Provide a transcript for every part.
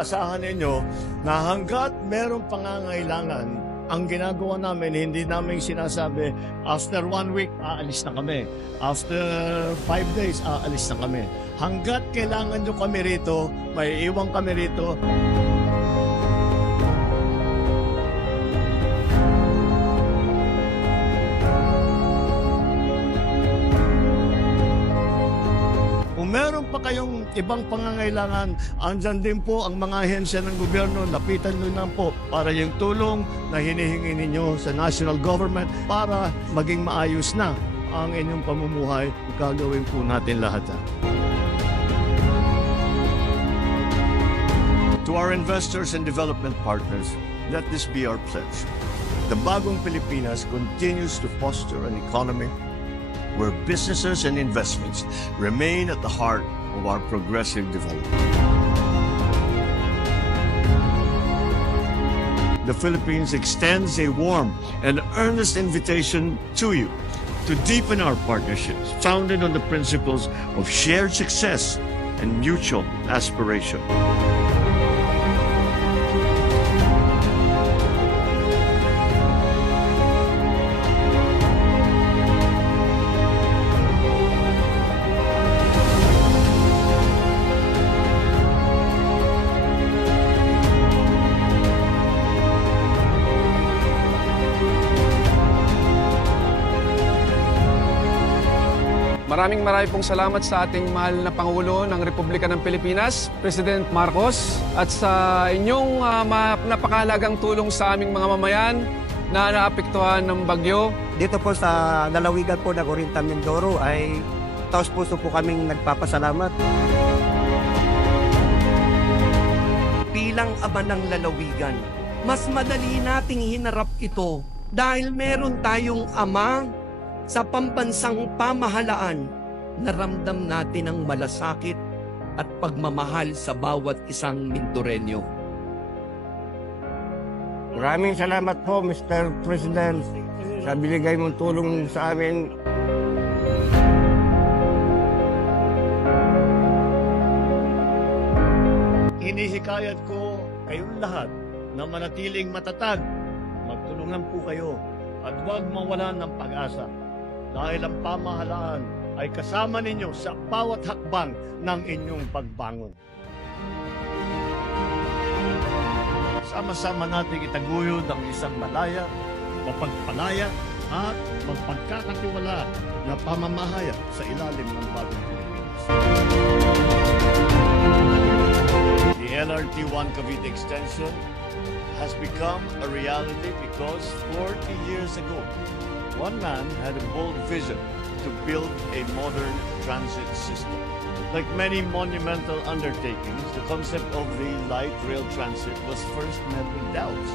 Asahan ninyo na hanggat merong pangangailangan, ang ginagawa namin, hindi namin sinasabi, after 1 week, aalis na kami. After 5 days, aalis na kami. Hanggat kailangan nyo kami rito, may iwan kami rito. Kung meron pa kayong ibang pangangailangan, andyan din po ang mga ahensya ng gobyerno, lapitan nyo lang po para yung tulong na hinihingi ninyo sa national government para maging maayos na ang inyong pamumuhay, gagawin po natin lahat. To our investors and development partners, let this be our pledge. The Bagong Pilipinas continues to foster an economy where businesses and investments remain at the heart of our progressive development. The Philippines extends a warm and earnest invitation to you to deepen our partnerships founded on the principles of shared success and mutual aspiration. Maraming pong salamat sa ating mahal na Pangulo ng Republika ng Pilipinas, President Marcos, at sa inyong napakahalagang tulong sa aming mga mamayan na naapektuhan ng bagyo. Dito po sa lalawigan po ng Oriental Mindoro ay taos puso po kaming nagpapasalamat. Bilang ama ng lalawigan, mas madali nating hinarap ito dahil meron tayong ama sa pambansang pamahalaan na ramdam natin ang malasakit at pagmamahal sa bawat isang Mindoreño. Maraming salamat po, Mr. President, sa binigay mong tulong sa amin. Hinihikayat ko kayong lahat na manatiling matatag. Magtulungan po kayo at huwag mawalan ng pag-asa. Dahil ang pamahalaan ay kasama ninyo sa bawat hakbang ng inyong pagbangon. Sama-sama nating itaguyod ang isang malaya, mapagpalaya at magpagkakatiwala na pamamahaya sa ilalim ng Bagong Pilipinas. The LRT-1 Cavite Extension has become a reality because 40 years ago, one man had a bold vision to build a modern transit system. Like many monumental undertakings, the concept of the light rail transit was first met with doubts.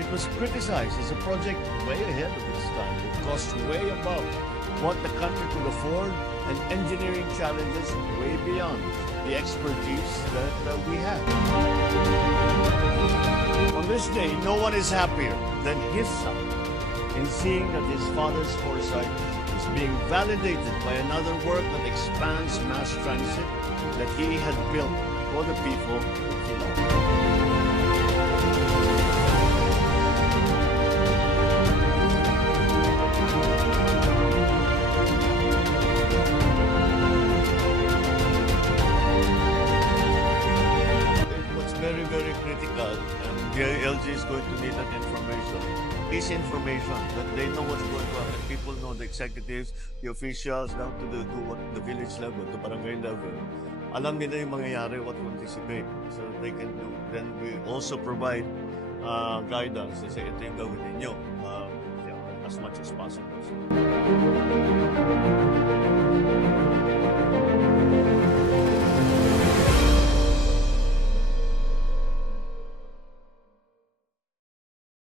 It was criticized as a project way ahead of its time. It cost way above what the country could afford and engineering challenges way beyond the expertise that we have. On this day, no one is happier than his son in seeing that his father's foresight is being validated by another work that expands mass transit that he had built for the people that he loved. What's very, very critical, and the LG is going to need that information. This information, that they know what's going on, and people know, the executives, the officials, down to the village level, the barangay level. Alam nila yung mangyayari, what to anticipate, so they can do. Then we also provide guidance to say, ito yung gawin ninyo as much as possible.